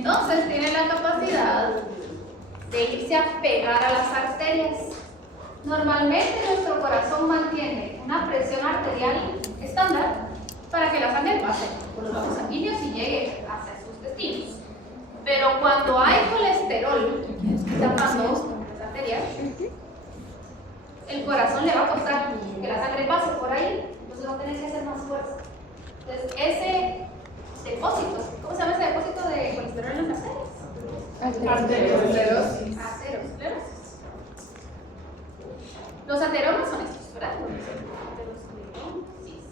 Entonces tiene la capacidad de irse a pegar a las arterias. Normalmente nuestro corazón mantiene una presión arterial estándar para que la sangre pase por los vasos sanguíneos y llegue hacia sus intestinos. Pero cuando hay colesterol tapando las arterias, el corazón le va a costar que la sangre pase por ahí, entonces va a tener que hacer más fuerza. Entonces ese depósito, ¿cómo se llama ese depósito de colesterol en las arterias? Aterosclerosis. Aterosclerosis. Los ateromas son estos, ¿verdad? Aterosclerosis.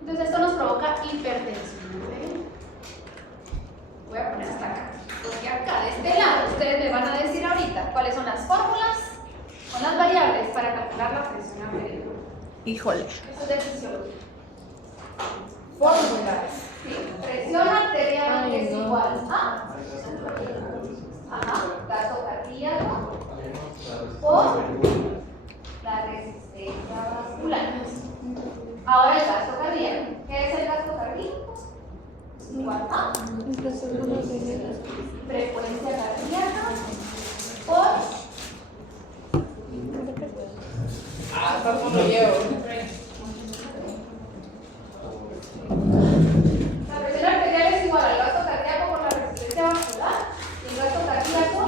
Entonces esto nos provoca hipertensión. Voy a poner hasta acá, porque acá de este lado ustedes me van a decir ahorita cuáles son las fórmulas o las variables para calcular la presión arterial. Híjole. Eso es de fisiología. Fórmulas. Sí. Presión arterial es igual a gasto cardíaco por la resistencia vascular. Ahora el gasto cardíaco. ¿Qué es el gasto cardíaco? Igual a frecuencia cardíaca por ¿Cómo lo llevo? la presión arterial es igual al gasto cardíaco por la resistencia vascular y el gasto cardíaco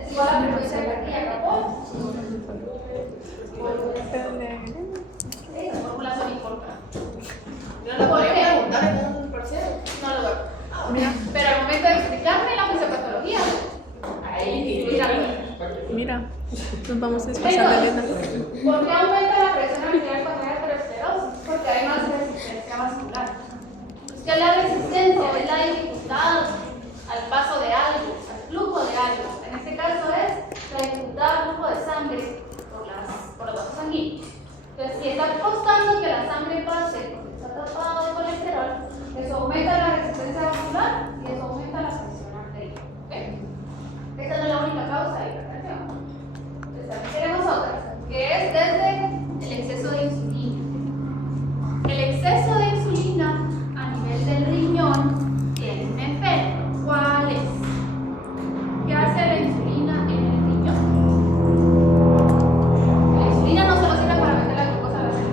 es igual a la frecuencia cardíaca por esas fórmulas son importantes. ¿No lo podría preguntar en un proceso? No lo veo. Pero al momento de explicarme la fisiopatología, ahí Mira, nos vamos a desfasar de ¿por qué aumenta la presión arterial cuando hay aterosclerosis? Porque hay más resistencia vascular. Es que la resistencia es la dificultad al paso de algo, al flujo de algo. En este caso es la dificultad al flujo de sangre por los vasos sanguíneos. Entonces, si está costando que la sangre pase porque está tapado de colesterol, eso aumenta la resistencia vascular y eso aumenta la presión arterial. ¿Okay? Esta no es la única causa de hipertensión. Entonces, también tenemos otras, que es desde el exceso de insulina. El exceso de insulina a nivel del riñón tiene un efecto. ¿Cuál es? ¿Qué hace la insulina en el riñón? La insulina no solo sirve para meter la glucosa a las células.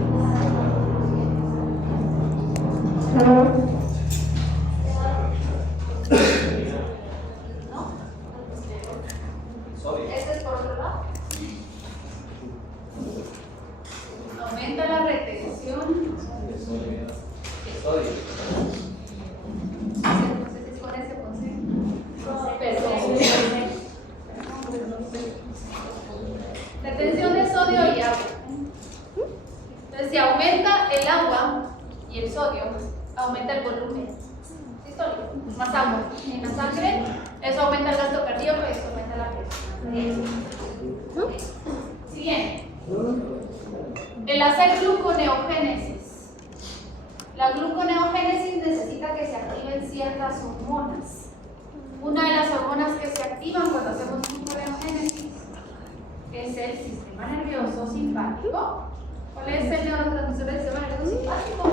Este es por otro lado. Aumenta la retención. Retención de sodio y agua. Entonces, si aumenta el agua y el sodio, aumenta el volumen sistólico, más agua en la sangre, eso aumenta el gasto cardíaco y eso aumenta la presión. Siguiente. El hacer gluconeogénesis. La gluconeogénesis necesita que se activen ciertas hormonas. Una de las hormonas que se activan cuando hacemos gluconeogénesis es el sistema nervioso simpático. ¿Cuál es el neurotransmisor del sistema nervioso simpático?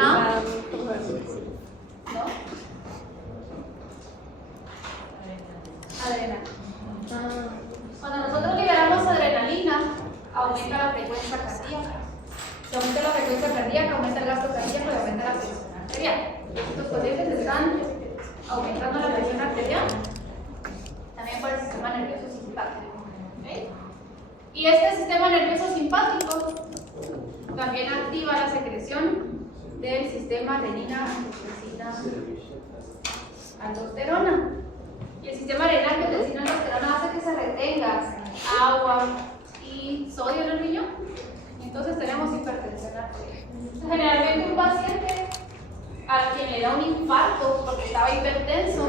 ¿Ah? ¿No? Adrenalina. Cuando nosotros liberamos adrenalina, aumenta la frecuencia cardíaca. Si aumenta la frecuencia cardíaca, aumenta el gasto cardíaco y aumenta la presión arterial. Estos pacientes están aumentando la presión arterial también por el sistema nervioso simpático. ¿Okay? Y este sistema nervioso simpático también activa la secreción del sistema renina, angiotensina, aldosterona. Y el sistema renina, angiotensina, aldosterona hace que se retenga agua y sodio en el riñón. Entonces tenemos hipertensión arterial. Generalmente un paciente a quien le da un infarto porque estaba hipertenso,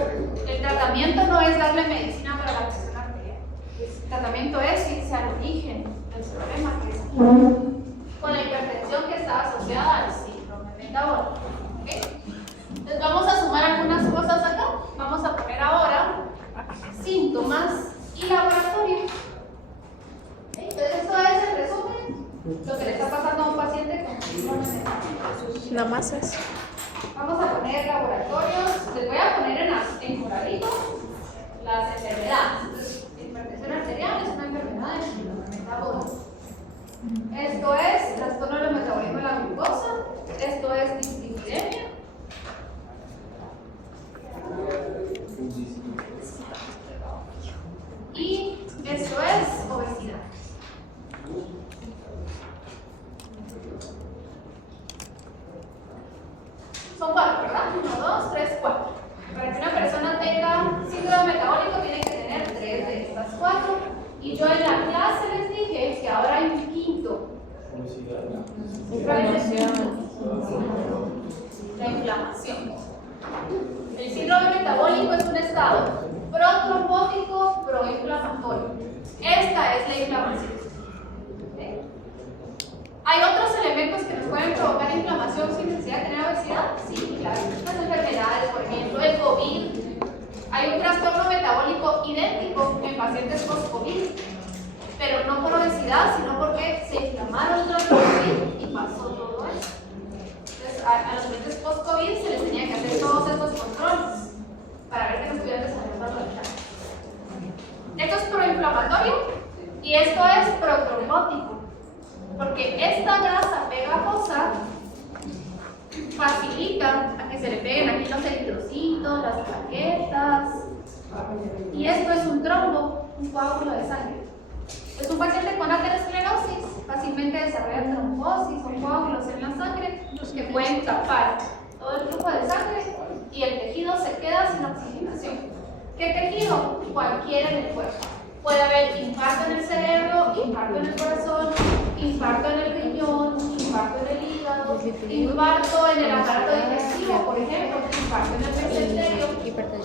el tratamiento no es darle medicina para la presión arterial. El tratamiento es irse al origen del problema, que es con la hipertensión que está asociada al síndrome metabólico. ¿Okay? Entonces vamos a sumar algunas cosas acá. Vamos a poner ahora síntomas y laboratorio. Nada más eso. Vamos a poner laboratorios, les voy a poner en coralito las enfermedades. Entonces, hipertensión arterial es una enfermedad del síndrome metabólico. Esto es trastorno del metabolismo de la glucosa. Esto es dislipidemia. Y esto es obesidad. Son 4, ¿verdad? 1, 2, 3, 4. Para que una persona tenga síndrome metabólico tiene que tener 3 de estas 4. Y yo en la clase les dije que ahora hay un quinto. ¿Cuál es el quinto? La inflamación. El síndrome metabólico es un estado protrombótico proinflamatorio. Esta es la inflamación. ¿Okay? ¿Hay otros elementos que nos pueden provocar inflamación sin necesidad de tener obesidad? Sí, claro. Las enfermedades, por ejemplo, el COVID. Hay un trastorno metabólico idéntico en pacientes post-COVID, pero no por obesidad, sino porque se inflamaron los COVID y pasó todo eso. Entonces, a los pacientes post-COVID se les tenía que hacer todos estos controles para ver que no estuvieran desarrollando la enfermedad. Esto es proinflamatorio y esto es protrombótico, porque esta grasa pegajosa facilita a que se le peguen aquí los eritrocitos, las plaquetas, y esto es un trombo, un coágulo de sangre. Es un paciente con aterosclerosis, fácilmente desarrolla trombosis o coágulos en la sangre que pueden tapar todo el flujo de sangre y el tejido se queda sin oxigenación. ¿Qué tejido? Cualquiera en el cuerpo. Puede haber infarto en el cerebro, infarto en el corazón, infarto en el riñón, infarto en el hígado, infarto en el aparato digestivo, por ejemplo, infarto en el mesenterio.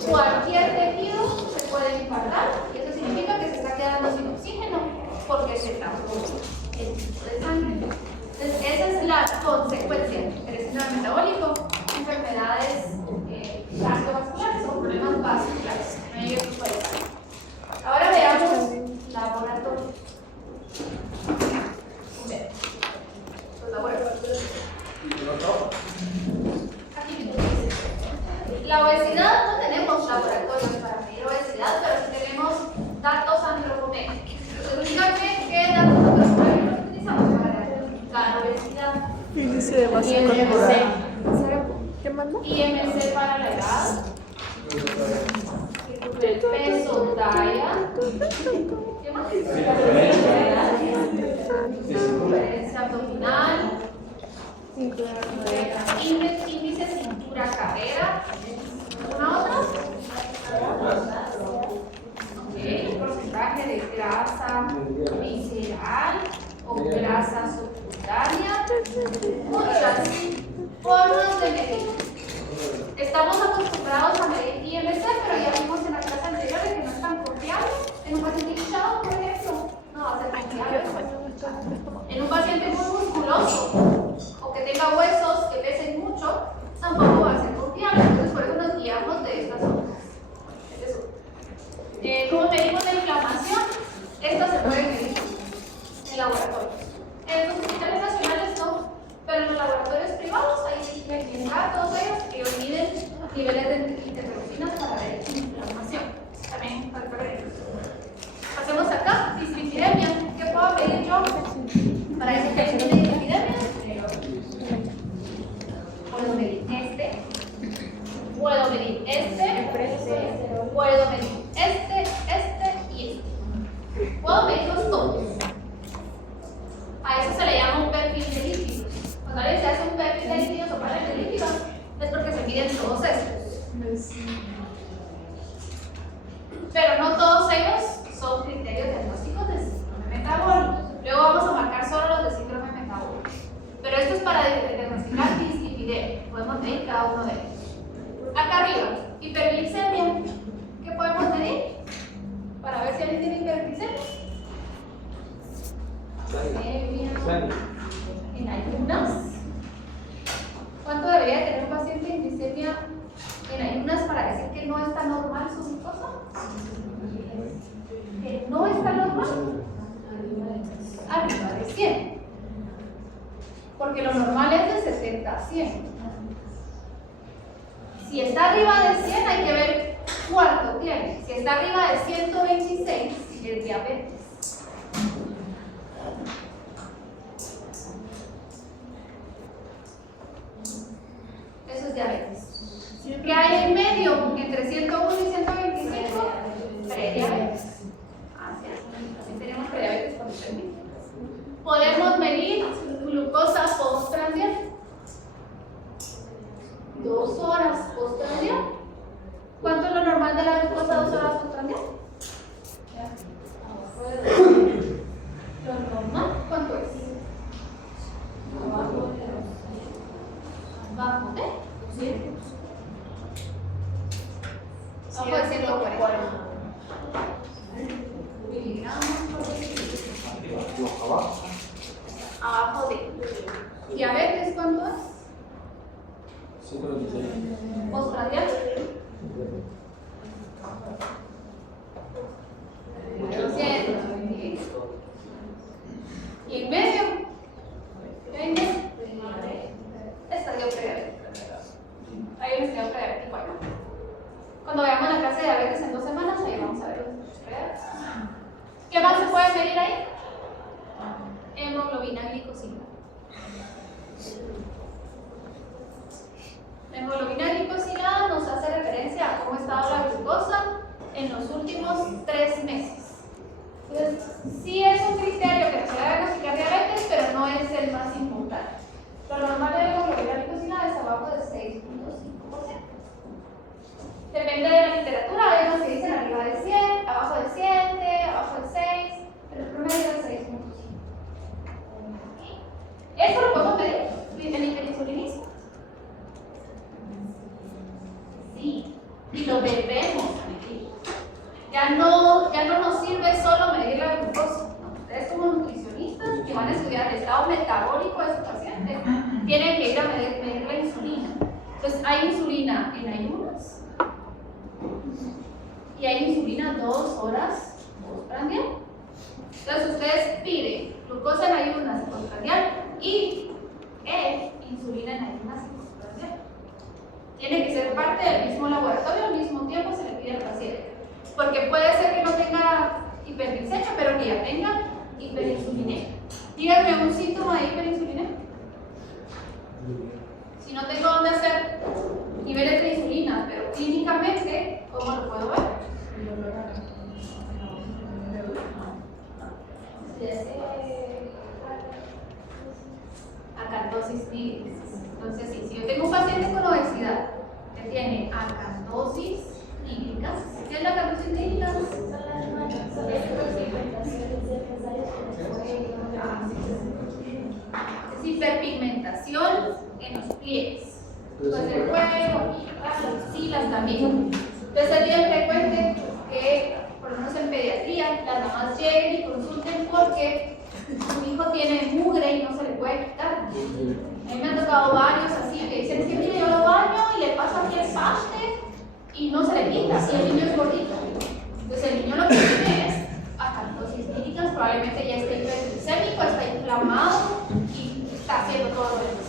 Cualquier tejido se puede infartar y eso significa que se está quedando sin oxígeno porque se tapó el flujo de sangre. Entonces, esa es la consecuencia del síndrome metabólico, enfermedades cardiovasculares o problemas vasculares. Ahora veamos laboratorio. Los laboratorios. Aquí dice. La obesidad no tenemos laboratorios para medir obesidad, pero sí tenemos datos antropométricos. Entonces, díganme qué datos antropométricos utilizamos para diagnosticar obesidad. Índice de masa corporal. ¿Qué manda? IMC para la edad. Peso, talla. ¿Qué más? Circunferencia abdominal. Índice cintura cadera. ¿Una otra? Ok, porcentaje de grasa visceral o grasa subcutánea. Muchas formas de medir. Estamos acostumbrados a medir IMC, pero ya vimos en la clase anterior de que no es tan confiable. En un paciente hinchado, por ejemplo, no va a ser confiable. En un paciente muy musculoso o que tenga huesos que pesen mucho, tampoco va a ser confiable. Entonces, por eso nos guiamos de estas hojas. Este es uno. Como medimos la inflamación, esto se puede medir en laboratorios. En los hospitales nacionales no. Pero en los laboratorios privados hay datos de ellos que miden niveles de interleucinas para ver inflamación. También para ver. Pasemos acá, dislipidemia. ¿Qué puedo medir yo para decir que hay dislipidemia? Puedo medir este. Puedo medir este. Puedo medir este y este. Puedo medirlos todos. A eso se le llama un perfil de lípidos. Cuando alguien se hace un perfil de lípidos o panel de lípidos, es porque se miden todos estos. Pero no todos ellos son criterios diagnósticos de síndrome metabólico. Luego vamos a marcar solo los de síndrome metabólico. Pero esto es para diagnosticar dislipidemia. Podemos medir cada uno de ellos. Acá arriba, hiperglicemia. ¿Qué podemos medir? Para ver si alguien tiene hiperglicemia. En ayunas. ¿Cuánto debería tener un paciente en glicemia en ayunas para decir que no está normal su glucosa? Que no está normal. Arriba de 100. ¿Por porque lo normal es de 70 a 100. Si está arriba de 100 hay que ver cuánto tiene. Si está arriba de 126 es diabetes. Eso es diabetes. ¿Qué hay en medio entre 101 y 125? Prediabetes. Así es. También tenemos prediabetes cuando termina. Podemos medir glucosa postprandial. 2 horas postprandial. ¿Cuánto es lo normal de la glucosa 2 horas postprandial? Lo normal, ¿cuánto es? Abajo de 140 miligramos por decilitro. Abajo de diabetes, ¿cuánto es? 526. Postprandial. 200. Y en medio. ¿Qué hay en medio? Estadio prediabético. Ahí el estadio prediabético acá. Cuando veamos la clase de diabetes en 2 semanas, ahí vamos a ver los prediabetes. ¿Qué más se puede medir ahí? Hemoglobina glicosilada. La hemoglobina glicosilada nos hace referencia a cómo ha estado la glucosa en los últimos 3 meses. Entonces, sí es un criterio que nos ayuda a diagnosticar diabetes, pero no es el más importante. Lo normal de la hemoglobina glicosilada es abajo de 6.5%. Depende de la literatura, hay unos que dicen arriba de 100, abajo de 7, abajo de 6, pero el promedio es 6.5. Esto lo podemos medir en hiperinsulinismo. Sí, y lo debemos medir. Ya no nos sirve solo medir la glucosa. Ustedes como nutricionistas que van a estudiar el estado metabólico de su paciente, tienen que ir a medir la insulina. Entonces, hay insulina en ayunas y hay insulina 2 horas postprandial. Entonces, ustedes piden glucosa en ayunas y postprandial y insulina en ayunas y postprandial. Tiene que ser parte del mismo laboratorio, al mismo tiempo se le pide al paciente. Porque puede ser que no tenga hiperglicemia, pero que ya tenga hiperinsulinemia. Díganme un síntoma de hiperinsulinemia. Si no tengo dónde hacer niveles de insulina, pero clínicamente, ¿cómo lo puedo ver? Acantosis nigra. Entonces, sí, si yo tengo un paciente con obesidad que tiene acantosis nígricas, ¿qué es la acantosis nígricas? Es hiperpigmentación en los pliegues, pues el cuello, las axilas también. Entonces es bien frecuente que, por lo menos en pediatría, las mamás lleguen y consulten porque su hijo tiene mugre y no se le puede quitar. A mí me han tocado varios así que dicen, es que mire, yo lo baño y le paso aquí el paste y no se le quita, y el niño es gordito. Entonces el niño lo que tiene es acantosis nígricas, probablemente ya esté hiperglicémico, está inflamado y está haciendo todo lo demás.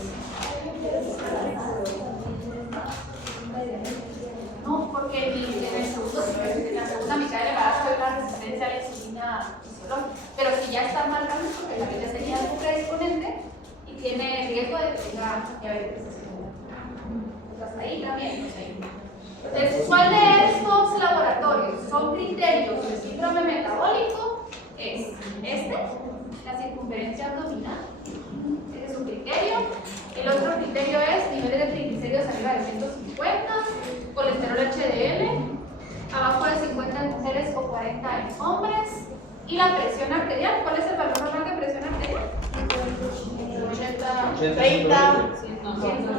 No, porque en la segunda mitad del embarazo hay una resistencia a la insulina fisiológica, pero si ya está marcando, porque la vida sería algo predisponente y tiene riesgo de que tenga diabetes. Pues hasta ahí también, no sé. Entonces, ¿cuál de estos laboratorios son criterios de síndrome metabólico? Es la circunferencia abdominal. Ese es un criterio. El otro criterio es niveles de triglicéridos arriba de 150, colesterol HDL, abajo de 50 en mujeres o 40 en hombres. Y la presión arterial, ¿cuál es el valor normal de presión arterial? 30, 90,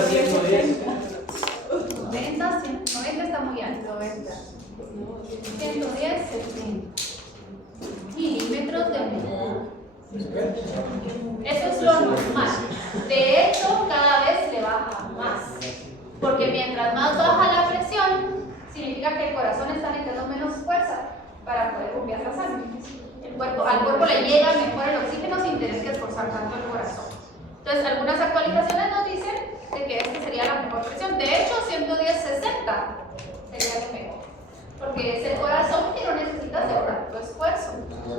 110. 90 está muy alto. 110 milímetros de mercurio. Eso es lo normal. De hecho, cada vez le baja más. Porque mientras más baja la presión, significa que el corazón está necesitando menos fuerza para poder bombear la sangre. Al cuerpo le llega mejor el oxígeno sin tener que esforzar tanto el corazón. Entonces, algunas actualizaciones nos dicen de que esta sería la mejor presión. De hecho, 110/60 sería lo mejor. Porque es el corazón que no necesita hacer tanto esfuerzo.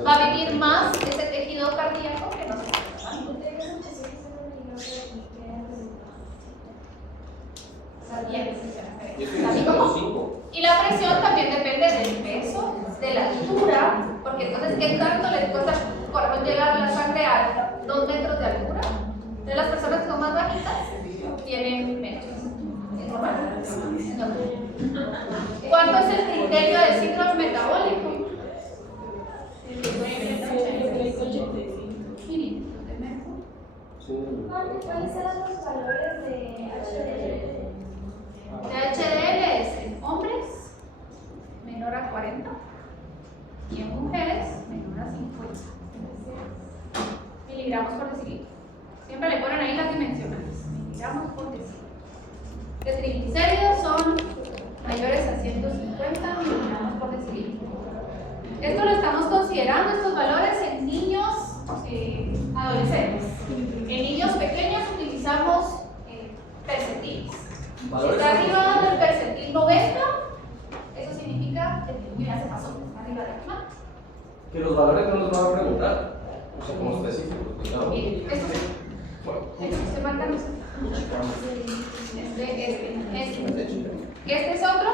Va a vivir más ese tejido cardíaco que no se está. Y la presión también depende del peso, de la altura, porque entonces, ¿qué tanto les cuesta al corazón llegar la sangre a 2 metros de altura? De las personas que son más bajitas tienen menos. ¿Es normal? ¿Cuánto es el criterio de síndrome metabólico? ¿Cuáles eran los valores de HDL? De HDL es en hombres menor a 40 y en mujeres menor a 50 miligramos por decilitro. Siempre le ponen ahí las dimensionales, miligramos por decilitro. De triglicéridos son mayores a 150 miligramos por decilitro. Esto lo estamos considerando, estos valores, en niños adolescentes. En niños pequeños utilizamos percentiles. Si está arriba del percentil 90, eso significa que ya se pasó, arriba de aquí. Que los valores no los van a preguntar, o sea, como específicos, ¿no? Bien, esto se marca. Este es otro.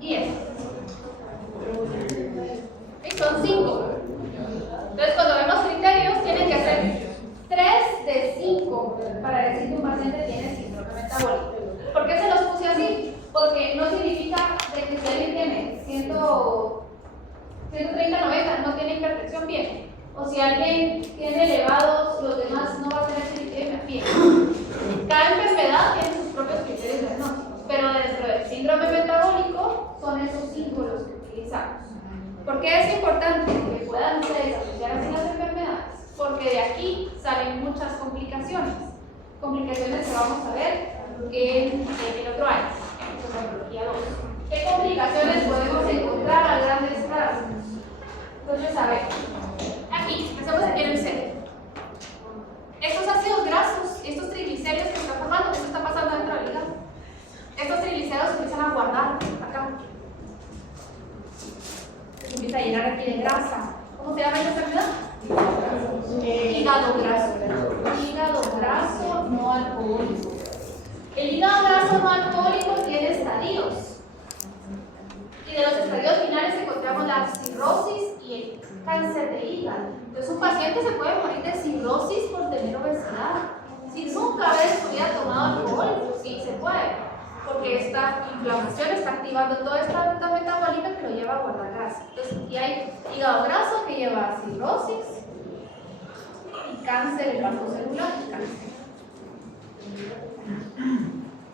Y este. Son 5. Entonces, cuando vemos criterios, tienen que ser 3 de 5 para decir que un paciente tiene síndrome metabólico. ¿Por qué se los puse así? Porque no significa de que si alguien tiene 130/90 no tiene hipertensión, bien. O si alguien tiene elevados, los demás no va a tener glicemia, bien. Cada enfermedad tiene sus propios criterios diagnósticos, pero dentro del síndrome metabólico son esos 5 los que utilizamos. ¿Por qué es importante que puedan ustedes asociar así las enfermedades? Porque de aquí salen muchas complicaciones. Complicaciones que vamos a ver en el otro año, en fisiopatología 2. ¿Qué complicaciones podemos encontrar a grandes rasgos? Entonces, a ver, aquí, hacemos aquí en el centro. Estos ácidos grasos, estos triglicéridos que se están formando, eso está pasando dentro del hígado. Estos triglicéridos se empiezan a guardar acá. Se empieza a llenar aquí de grasa. ¿Cómo se llama esta enfermedad? Hígado graso. Hígado graso no alcohólico. El hígado graso no alcohólico tiene estadios. Y de los estadios finales encontramos la cirrosis y el cáncer de hígado. Entonces, un paciente se puede morir de cirrosis por tener obesidad. Si nunca haber en su vida tomado alcohol, sí se puede. Porque esta inflamación está activando toda esta ruta metabólica que lo lleva a guardar grasa. Entonces, aquí hay hígado graso que lleva a cirrosis y cáncer hepatocelular y cáncer.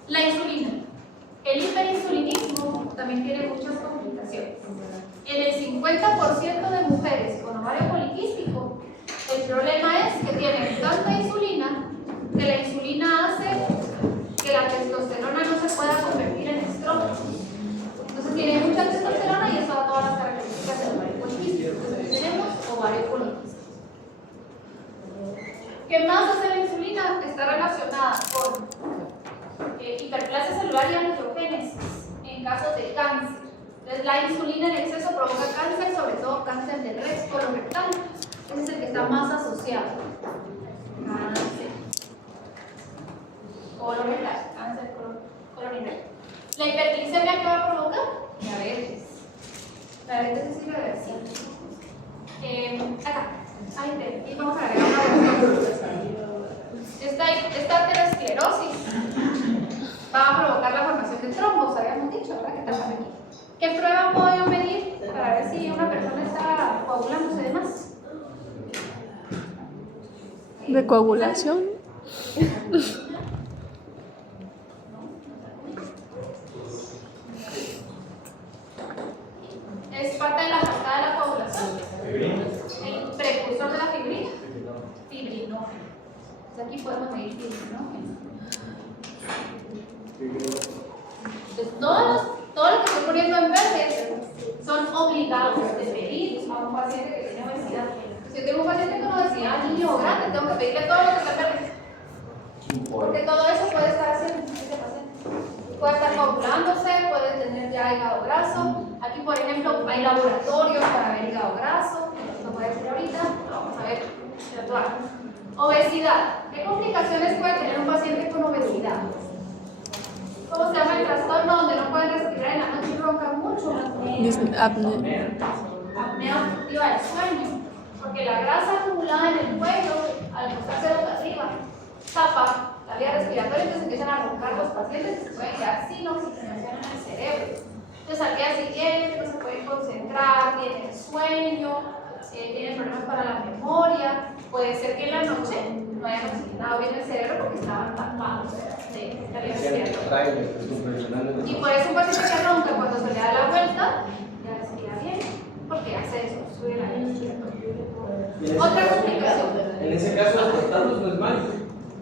La insulina. El hiperinsulinismo también tiene muchas complicaciones. En el 50% de mujeres con ovario poliquístico, el problema es que tienen tanta insulina que la insulina hace que la testosterona no se pueda convertir en estrógeno. Entonces tiene mucha testosterona y eso da todas las características del ovario poliquístico. Entonces tenemos ovario poliquístico. ¿Qué más hace la insulina? Está relacionada con hiperplasia celular y angiogénesis en casos de cáncer. Entonces la insulina en exceso provoca cáncer, sobre todo cáncer de res colorectal. Ese es el que está más asociado. Cáncer colorectal. La hiperglicemia, ¿qué va a provocar? Diabetes. La diabetes es irreversible. Acá. Y vamos a agregar una esta aterosclerosis va a provocar la formación de trombos, habíamos dicho, ¿verdad? Que está aquí. ¿Qué prueba puedo yo medir para ver si una persona está coagulándose de más? ¿De coagulación? Es parte de la cascada de la coagulación. El precursor de la fibrina. Fibrinógeno. Aquí podemos medir fibrinógeno. Entonces, puede estar coagulándose, puede tener ya hígado graso. Aquí, por ejemplo, hay laboratorios para ver hígado graso, lo voy a decir ahorita, lo vamos a ver de actuar. Obesidad. ¿Qué complicaciones puede tener un paciente con obesidad? ¿Cómo se llama el trastorno donde no pueden respirar en la noche y roncan mucho? Apnea. Apnea obstructiva del sueño, porque la grasa acumulada en el cuello, al acostarse boca arriba, tapa la vía respiratoria, entonces empiezan a roncar los pacientes y se pueden quedar sin oxigenación en el cerebro. Entonces al día siguiente no se pueden concentrar, tienen sueño, tienen problemas para la memoria. Puede ser que en la noche no hayan oxigenado bien el cerebro porque estaban tapados de la vía respiratoria. Y por eso un paciente que ronca cuando se le da la vuelta, ya respira bien, porque ya se desobstruye la vía respiratoria. Otra complicación. En ese caso, despertarlos no es malo.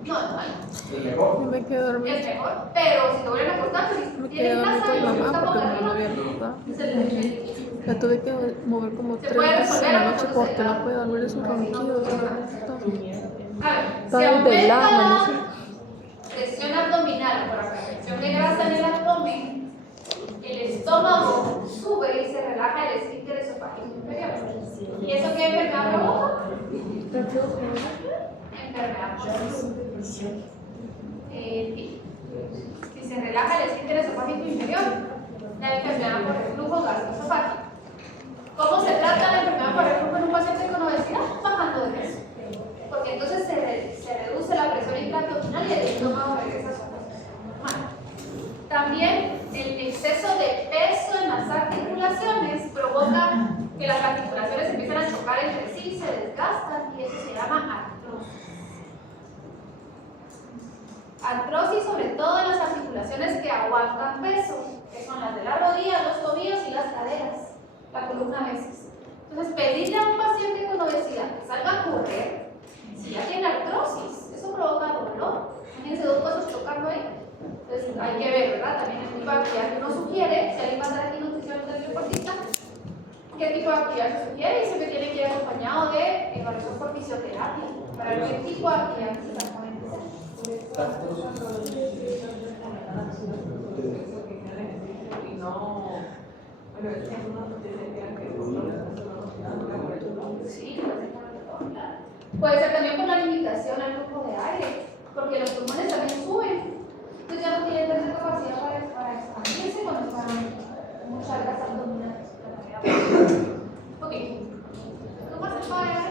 No, es malo. Es mejor. Me quedo dormida. Es mejor, pero si te vuelven a acostar, si Me quedé tienen dormida grasa y con no mamá está porque boca no me había arriba, levantado. es el derecho de líquido. La tuve que mover como Se 3 puede veces en resolver la noche cuando porque se no da. podía dormir de sus ronquidos. A ver, si Estaba aumenta desvelada, la amanecí. presión abdominal por la presión de grasa en el abdomen, el estómago sube y se relaja el esfínter esofágico inferior. ¿Y eso qué enfermedad provoca? Enfermedad por si se relaja el esfínter esofágico inferior, la enfermedad por reflujo gastroesofágico. ¿Cómo se trata la enfermedad por reflujo en un paciente con obesidad? Bajando de peso. Porque entonces se reduce la presión intraabdominal y el estómago regresa a su posición normal. También el exceso de peso en las articulaciones provoca que las articulaciones empiezan a chocar entre sí, se desgastan y eso se llama artrosis. Artrosis sobre todo en las articulaciones que aguantan peso, que son las de la rodilla, los tobillos y las caderas, la columna a veces. Entonces, pedirle a un paciente con obesidad que salga a correr, si ya tiene artrosis, eso provoca dolor. Imagínense 2 cosas chocando ahí. Entonces, hay que ver, ¿verdad? También el tipo de actividad que uno sugiere, si alguien va a hacer aquí nutrición del deportista, qué tipo de actividad se sugiere y siempre tiene que ir acompañado de evaluación por fisioterapia para ver qué tipo de actividad se está poniendo. Sí, puede ser también por la limitación al flujo de aire, porque los pulmones también suben, entonces ya no tienen tanta capacidad para expandirse cuando están mucha grasa abdominal. Ok, ¿cómo se puede ver?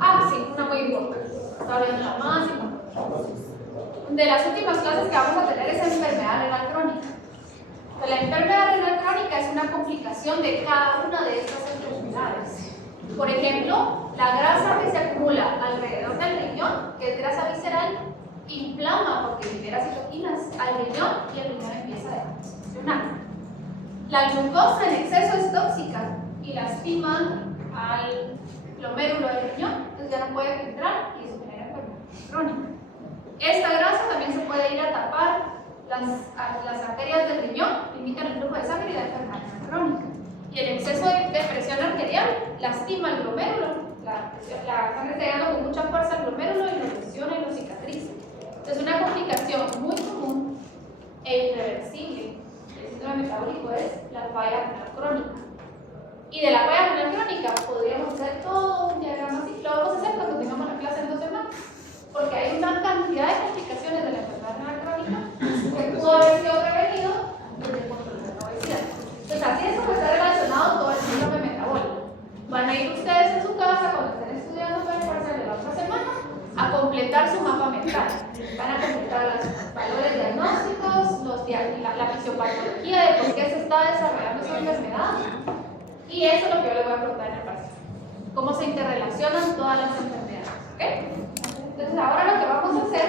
Ah, sí, una muy importante. Está viendo la más importante. De las últimas clases que vamos a tener es enfermedad renal crónica. La enfermedad renal crónica es una complicación de cada una de estas enfermedades. Por ejemplo, la grasa que se acumula alrededor del riñón, que es grasa visceral, inflama porque libera citoquinas al riñón y el riñón empieza a funcionar. La glucosa en exceso es tóxica y lastima al glomérulo del riñón, entonces ya no puede filtrar y eso genera enfermedad crónica. Esta grasa también se puede ir a tapar las arterias del riñón, limitan el flujo de sangre y da enfermedad crónica. Y el exceso de presión arterial lastima el glomérulo. La sangre está llegando con mucha fuerza al glomérulo y lo lesiona y lo cicatriza. Entonces, una complicación muy común e irreversible del síndrome metabólico es la falla renal crónica. Y de la falla renal crónica podríamos hacer todo un diagrama así. Lo vamos a hacer cuando tengamos la clase en 2 semanas. Porque hay una cantidad de complicaciones de la enfermedad renal crónica que pudo haber sido prevenido desde el control de la obesidad. Entonces, así es como está relacionado todo el síndrome metabólico. Van a ir ustedes en su casa cuando estén estudiando para el parcial de la otra semana a completar su mapa mental. Van a completar los valores diagnósticos, la fisiopatología de por qué se está desarrollando esa enfermedad. Y eso es lo que yo les voy a preguntar en el parcial. Cómo se interrelacionan todas las enfermedades. ¿Ok? Entonces ahora lo que vamos a hacer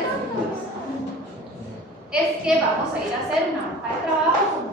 es que vamos a ir a hacer una hoja de trabajo